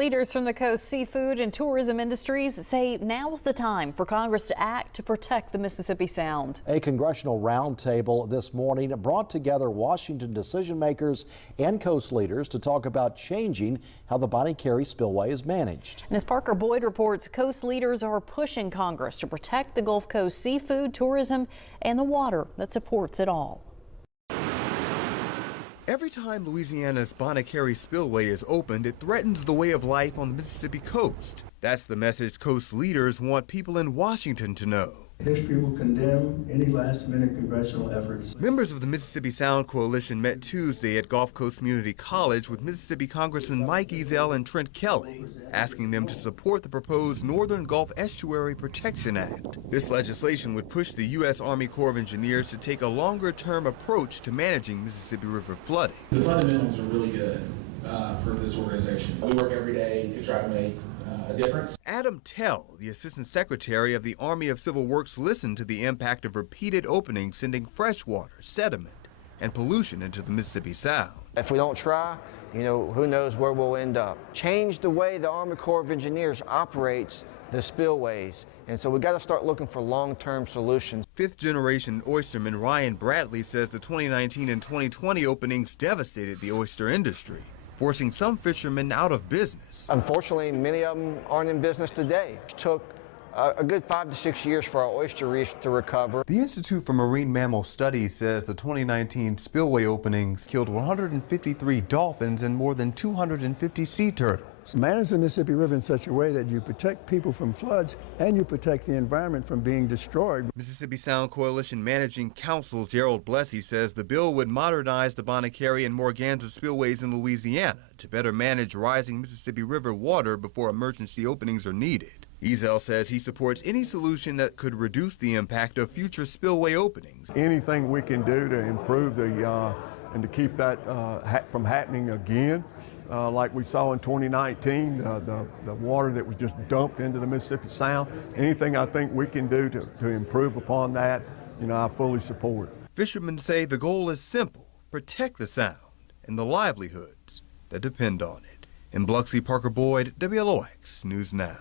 Leaders from the coast seafood and tourism industries say now's the time for Congress to act to protect the Mississippi Sound. A congressional roundtable this morning brought together Washington decision makers and coast leaders to talk about changing how the Bonnet Carré Spillway is managed. And as Parker Boyd reports, coast leaders are pushing Congress to protect the Gulf Coast seafood, tourism, and the water that supports it all. Every time Louisiana's Bonnet Carré Spillway is opened, it threatens the way of life on the Mississippi coast. That's the message coast leaders want people in Washington to know. History will condemn any last-minute congressional efforts. Members of the Mississippi Sound Coalition met Tuesday at Gulf Coast Community College with Mississippi Congressman Mike Ezell and Trent Kelly, asking them to support the proposed Northern Gulf Estuary Protection Act. This legislation would push the U.S. Army Corps of Engineers to take a longer-term approach to managing Mississippi River flooding. The fundamentals are really good for this organization. We work every day to try to make a difference. Adam Tell, the Assistant Secretary of the Army of Civil Works, listened to the impact of repeated openings sending freshwater, sediment, and pollution into the Mississippi Sound. If we don't try, who knows where we'll end up. Change the way the Army Corps of Engineers operates the spillways. And so we got to start looking for long-term solutions. Fifth-generation oysterman Ryan Bradley says the 2019 and 2020 openings devastated the oyster industry, forcing some fishermen out of business. Unfortunately, many of them aren't in business today. It took a good 5 to 6 years for our oyster reefs to recover. The Institute for Marine Mammal Studies says the 2019 spillway openings killed 153 dolphins and more than 250 sea turtles. Manage the Mississippi River in such a way that you protect people from floods and you protect the environment from being destroyed. Mississippi Sound Coalition Managing Counsel Gerald Blessey says the bill would modernize the Bonnet Carré and Morganza spillways in Louisiana to better manage rising Mississippi River water before emergency openings are needed. Ezell says he supports any solution that could reduce the impact of future spillway openings. Anything we can do to improve and to keep that from happening again. Like we saw in 2019, the water that was just dumped into the Mississippi Sound. Anything I think we can do to improve upon that, I fully support. Fishermen say the goal is simple: protect the Sound and the livelihoods that depend on it. In Biloxi, Parker Boyd, WLOX News Now.